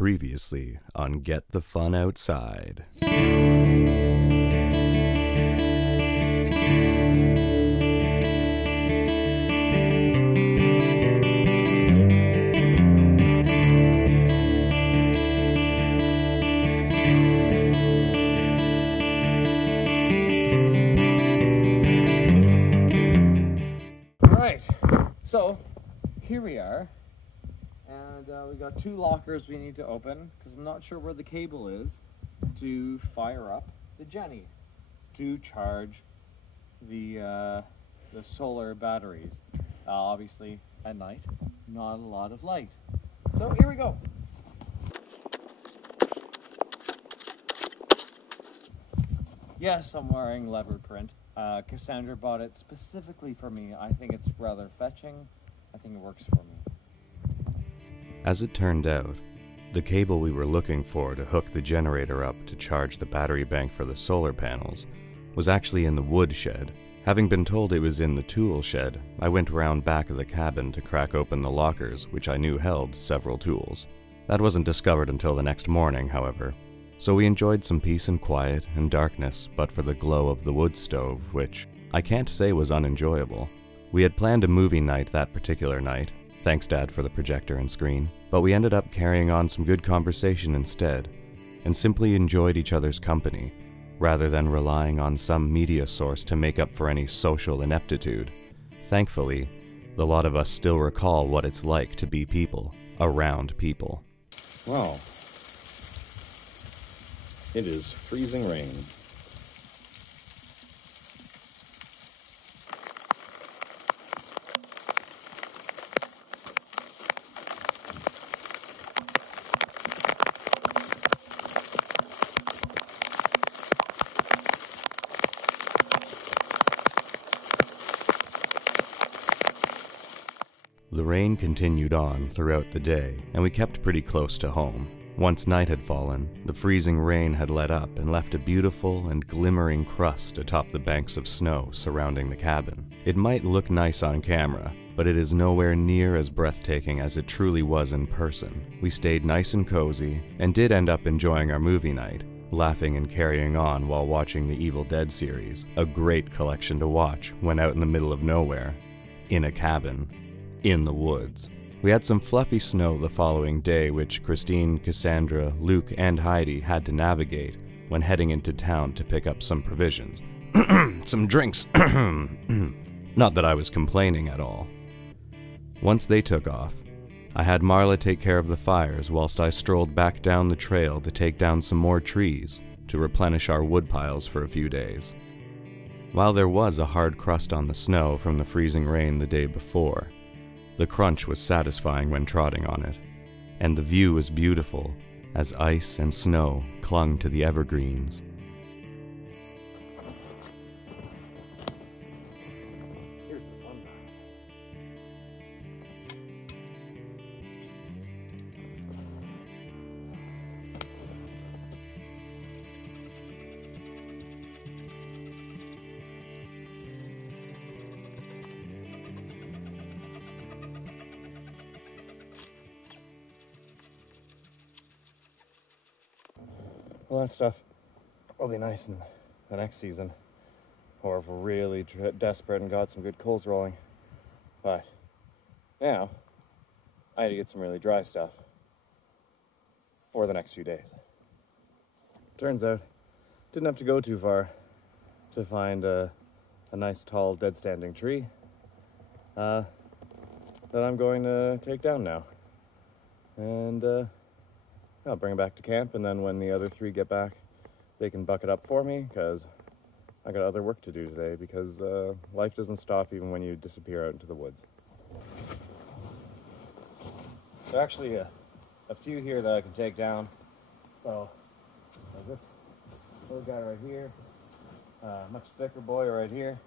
Previously on Get the Fun Outside. Right, so here we are. And we got two lockers we need to open because I'm not sure where the cable is to fire up the Jenny to charge the solar batteries. Obviously at night, not a lot of light. So here we go. Yes, I'm wearing leopard print. Cassandra bought it specifically for me. I think it's rather fetching. I think it works for me. As it turned out, the cable we were looking for to hook the generator up to charge the battery bank for the solar panels was actually in the wood shed. Having been told it was in the tool shed, I went round back of the cabin to crack open the lockers, which I knew held several tools. That wasn't discovered until the next morning, however, so we enjoyed some peace and quiet and darkness but for the glow of the wood stove, which I can't say was unenjoyable. We had planned a movie night that particular night. Thanks, Dad, for the projector and screen. But we ended up carrying on some good conversation instead, and simply enjoyed each other's company, rather than relying on some media source to make up for any social ineptitude. Thankfully, the lot of us still recall what it's like to be people, around people. Wow. It is freezing rain. The rain continued on throughout the day, and we kept pretty close to home. Once night had fallen, the freezing rain had let up and left a beautiful and glimmering crust atop the banks of snow surrounding the cabin. It might look nice on camera, but it is nowhere near as breathtaking as it truly was in person. We stayed nice and cozy, and did end up enjoying our movie night, laughing and carrying on while watching the Evil Dead series, a great collection to watch when out in the middle of nowhere, in a cabin, in the woods. We had some fluffy snow the following day which Christine, Cassandra, Luke, and Heidi had to navigate when heading into town to pick up some provisions. Some drinks. Not that I was complaining at all. Once they took off, I had Marla take care of the fires whilst I strolled back down the trail to take down some more trees to replenish our wood piles for a few days. While there was a hard crust on the snow from the freezing rain the day before, the crunch was satisfying when trotting on it, and the view was beautiful as ice and snow clung to the evergreens. Here's the fun part. Well, that stuff will be nice in the next season, or if we're really desperate and got some good coals rolling. But now, I had to get some really dry stuff for the next few days. Turns out, didn't have to go too far to find a nice tall dead standing tree that I'm going to take down now. And I'll bring it back to camp, and then when the other three get back, they can buck it up for me, because I got other work to do today, because life doesn't stop even when you disappear out into the woods. There are actually a few here that I can take down. So, like this little guy right here, much thicker boy right here,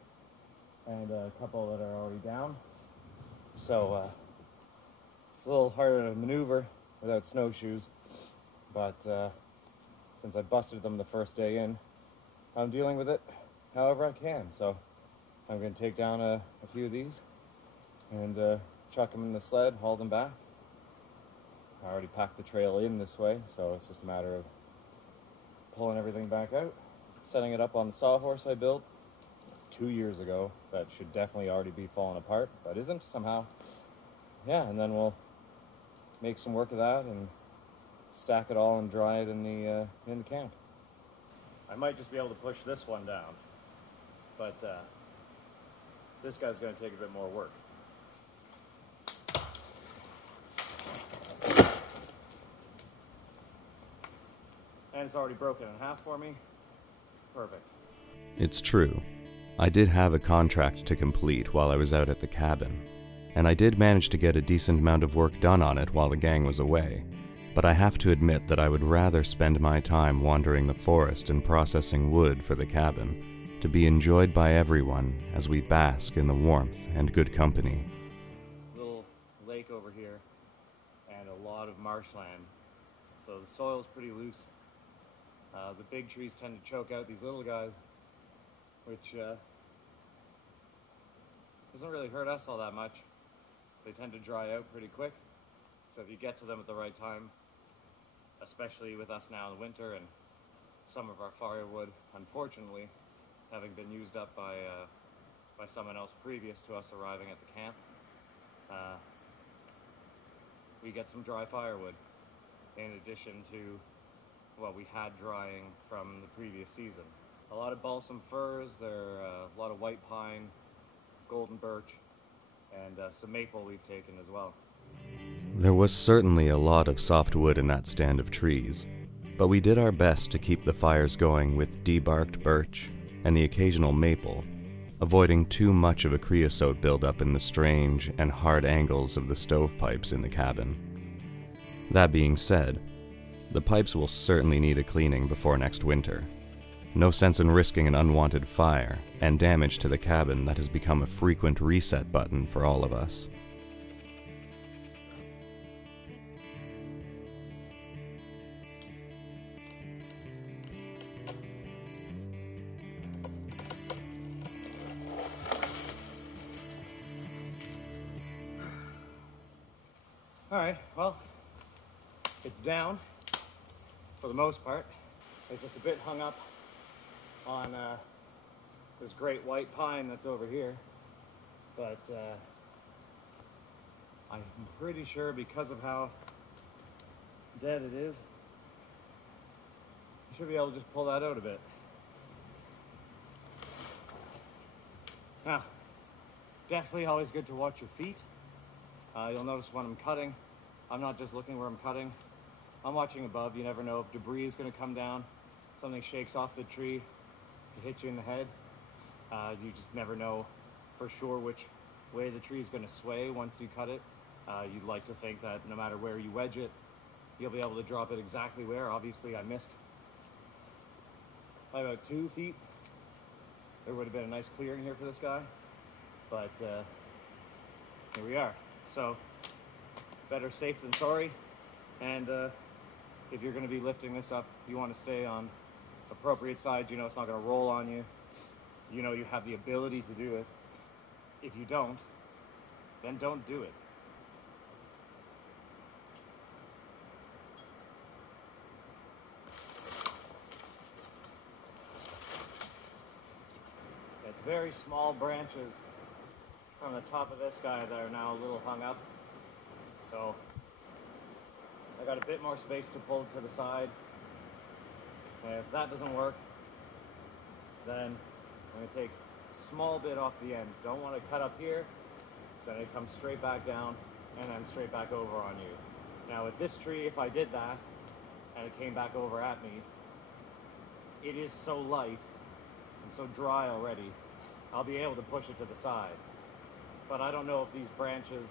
and a couple that are already down. So, it's a little harder to maneuver without snowshoes, but since I busted them the first day in, I'm dealing with it however I can. So I'm going to take down a few of these and chuck them in the sled, haul them back, I already packed the trail in this way, so it's just a matter of pulling everything back out, setting it up on the sawhorse I built 2 years ago. That should definitely already be falling apart, but isn't somehow. Yeah, and then we'll make some work of that and stack it all and dry it in the camp. I might just be able to push this one down, but this guy's going to take a bit more work. And it's already broken in half for me. Perfect. It's true. I did have a contract to complete while I was out at the cabin, and I did manage to get a decent amount of work done on it while the gang was away. But I have to admit that I would rather spend my time wandering the forest and processing wood for the cabin, to be enjoyed by everyone as we bask in the warmth and good company. Little lake over here, and a lot of marshland. So the soil's pretty loose. The big trees tend to choke out these little guys, which doesn't really hurt us all that much. They tend to dry out pretty quick. So if you get to them at the right time, especially with us now in the winter and some of our firewood, unfortunately, having been used up by someone else previous to us arriving at the camp, we get some dry firewood in addition to what we had drying from the previous season. A lot of balsam firs, there are a lot of white pine, golden birch, and some maple we've taken as well. There was certainly a lot of softwood in that stand of trees, but we did our best to keep the fires going with debarked birch and the occasional maple, avoiding too much of a creosote buildup in the strange and hard angles of the stovepipes in the cabin. That being said, the pipes will certainly need a cleaning before next winter. No sense in risking an unwanted fire and damage to the cabin that has become a frequent reset button for all of us. Alright, well, it's down for the most part. It's just a bit hung up on this great white pine that's over here, but I'm pretty sure because of how dead it is, you should be able to just pull that out a bit. Now, definitely always good to watch your feet. You'll notice when I'm cutting, I'm not just looking where I'm cutting. I'm watching above. You never know if debris is going to come down. Something shakes off the tree to hit you in the head. You just never know for sure which way the tree is going to sway once you cut it. You'd like to think that no matter where you wedge it, you'll be able to drop it exactly where. Obviously, I missed by about 2 feet. There would have been a nice clearing here for this guy, but here we are. So, better safe than sorry, and if you're going to be lifting this up, you want to stay on appropriate side. You know it's not going to roll on you. You know you have the ability to do it. If you don't, then don't do it. It's very small branches from the top of this guy that are now a little hung up. So I got a bit more space to pull to the side. And if that doesn't work, then I'm going to take a small bit off the end. Don't want to cut up here, so then it comes straight back down and then straight back over on you. Now with this tree, if I did that and it came back over at me, it is so light and so dry already, I'll be able to push it to the side. But I don't know if these branches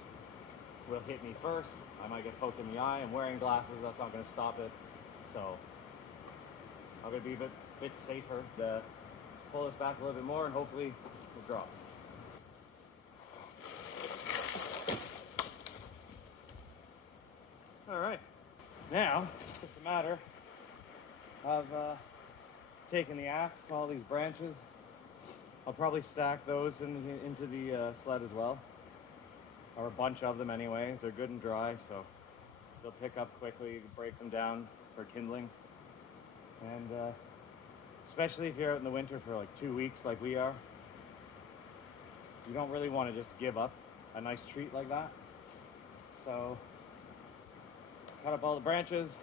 will hit me first. I might get poked in the eye. I'm wearing glasses, that's not going to stop it. So I'm going to be a bit safer to pull this back a little bit more and hopefully it drops. Alright, now it's just a matter of taking the axe, all these branches. I'll probably stack those into the sled as well, or a bunch of them anyway. They're good and dry, so they'll pick up quickly. You can break them down for kindling. And especially if you're out in the winter for like 2 weeks like we are, you don't really want to just give up a nice treat like that. So cut up all the branches,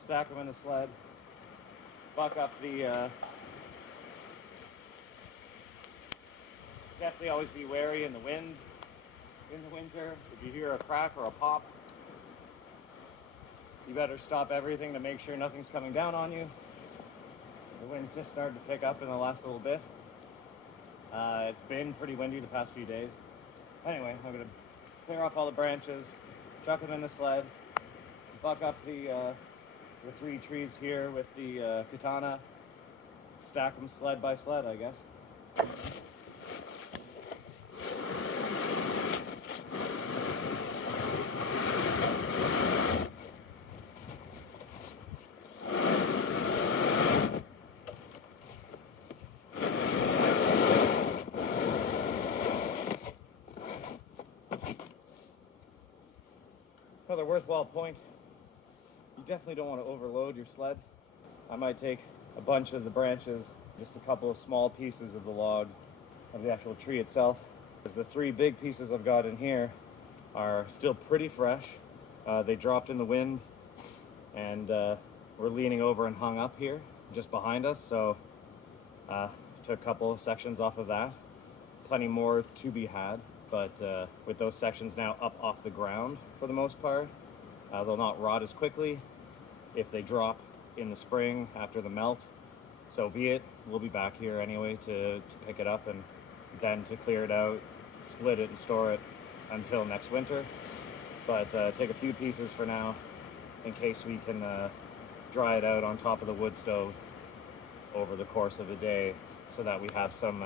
stack them in the sled, buck up the definitely always be wary in the wind in the winter. If you hear a crack or a pop, you better stop everything to make sure nothing's coming down on you. The wind's just started to pick up in the last little bit. It's been pretty windy the past few days. Anyway, I'm gonna clear off all the branches, chuck them in the sled, buck up the 3 trees here with the katana, stack them sled by sled, I guess. Another worthwhile point, you definitely don't want to overload your sled. I might take a bunch of the branches, just a couple of small pieces of the log of the actual tree itself. Because the 3 big pieces I've got in here are still pretty fresh. They dropped in the wind and we're leaning over and hung up here just behind us, so took a couple of sections off of that. Plenty more to be had. But with those sections now up off the ground for the most part, they'll not rot as quickly if they drop in the spring after the melt. So be it, we'll be back here anyway to pick it up and then to clear it out, split it and store it until next winter. But take a few pieces for now in case we can dry it out on top of the wood stove over the course of a day so that we have some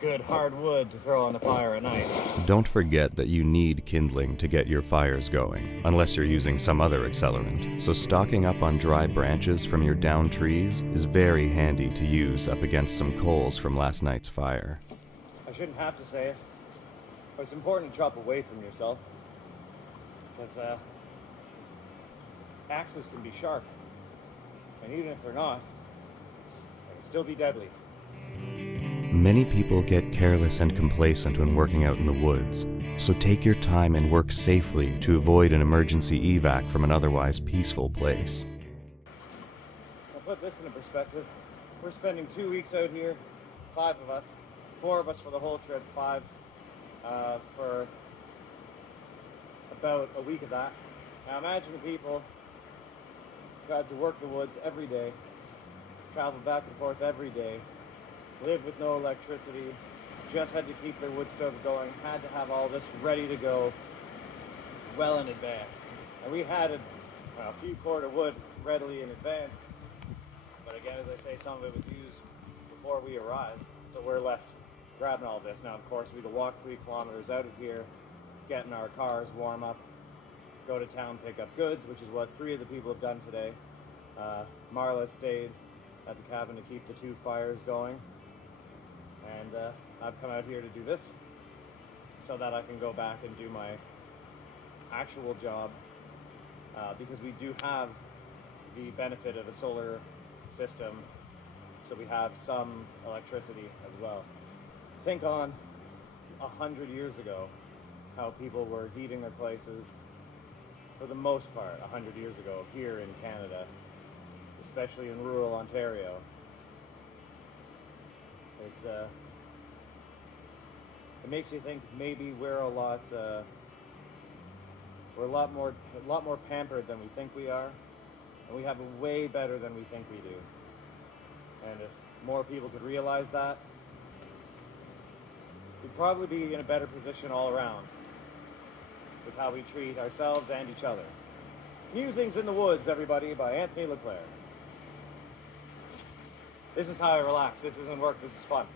good hard wood to throw on the fire at night. Don't forget that you need kindling to get your fires going, unless you're using some other accelerant. So stocking up on dry branches from your downed trees is very handy to use up against some coals from last night's fire. I shouldn't have to say it, but it's important to chop away from yourself, because axes can be sharp, and even if they're not, they can still be deadly. Many people get careless and complacent when working out in the woods, so take your time and work safely to avoid an emergency evac from an otherwise peaceful place. I'll put this into perspective. We're spending 2 weeks out here, 5 of us, 4 of us for the whole trip, 5 for about a week of that. Now imagine the people who had to work the woods every day, travel back and forth every day, live with no electricity, just had to keep their wood stove going, had to have all this ready to go well in advance. And we had a few cord of wood readily in advance, but again, as I say, some of it was used before we arrived, so we're left grabbing all this. Now, of course, we could walk 3 kilometers out of here, get in our cars, warm up, go to town, pick up goods, which is what 3 of the people have done today. Marla stayed at the cabin to keep the 2 fires going. And I've come out here to do this so that I can go back and do my actual job because we do have the benefit of a solar system, so we have some electricity as well. Think on 100 years ago how people were heating their places for the most part 100 years ago here in Canada, especially in rural Ontario. It makes you think maybe we're a lot more pampered than we think we are, and we have it way better than we think we do. And if more people could realize that, we'd probably be in a better position all around with how we treat ourselves and each other. Musings in the Woods, everybody, by Anthony Leclair. This is how I relax. This isn't work. This is fun.